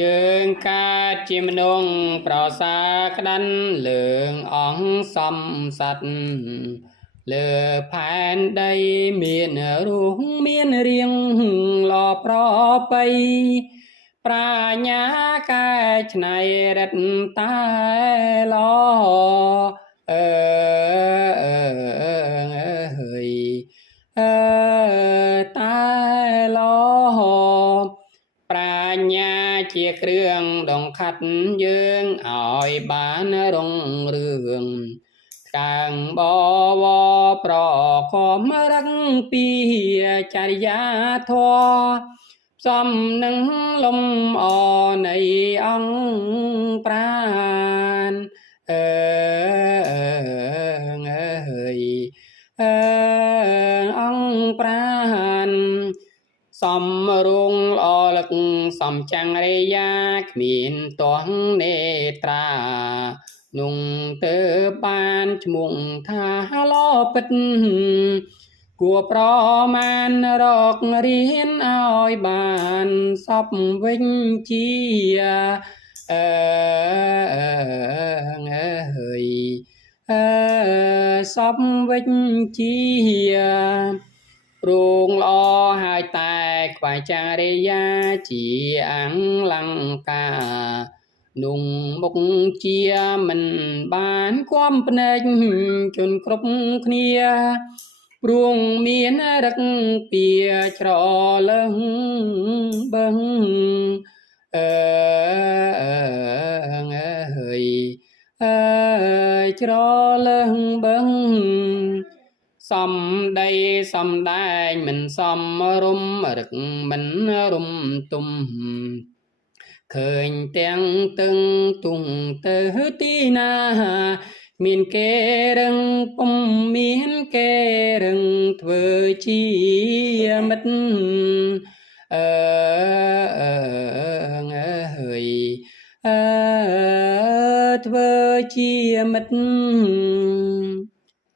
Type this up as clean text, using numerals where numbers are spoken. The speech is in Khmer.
យើងកើតជាមនុស្សប្រសើរក្តាន់លើងអង្គសំសត្វលើផែនដីមានរូបមានរាងល្អប្រពៃប្រាជ្ញាកែច្នៃរិទ្ធតែល្អអើយតែល្អប្រាជ្ញាជាគ្រឿងដង្ខិតយើងឲ្យបានរុងរឿងកាងបវប្រកមរឹកពីចរិយាធម៌សំនឹងលំអនៃអង្គប្រានអើយអង្គប្រានសំរុងល្អលឹកសំចាំងរិយាគ្មានទាស់នេត្រាนุ่งเตอปานชมุงทาลอปิดกลัวเพราะมันรอกเรียนเอาบานสอบวิ่งเชียเอสอบวิ่งเชียรุงลอหายตายควายจาริยาจีอังลังกานุ่งบกเชียมันบานความเปนจนครบเคลียรวงเมียนรักเปียชรอเลิงเบิงเอยชรอเลิงเบิงសំដីសំដែងមិនសមរម្យរឹកមិនរំទុំឃើញទាំងទឹងទុងទៅទីណាមានគេរឹងពុំមានគេរឹងធ្វើជាមិត្តធ្វើជាមិត្ត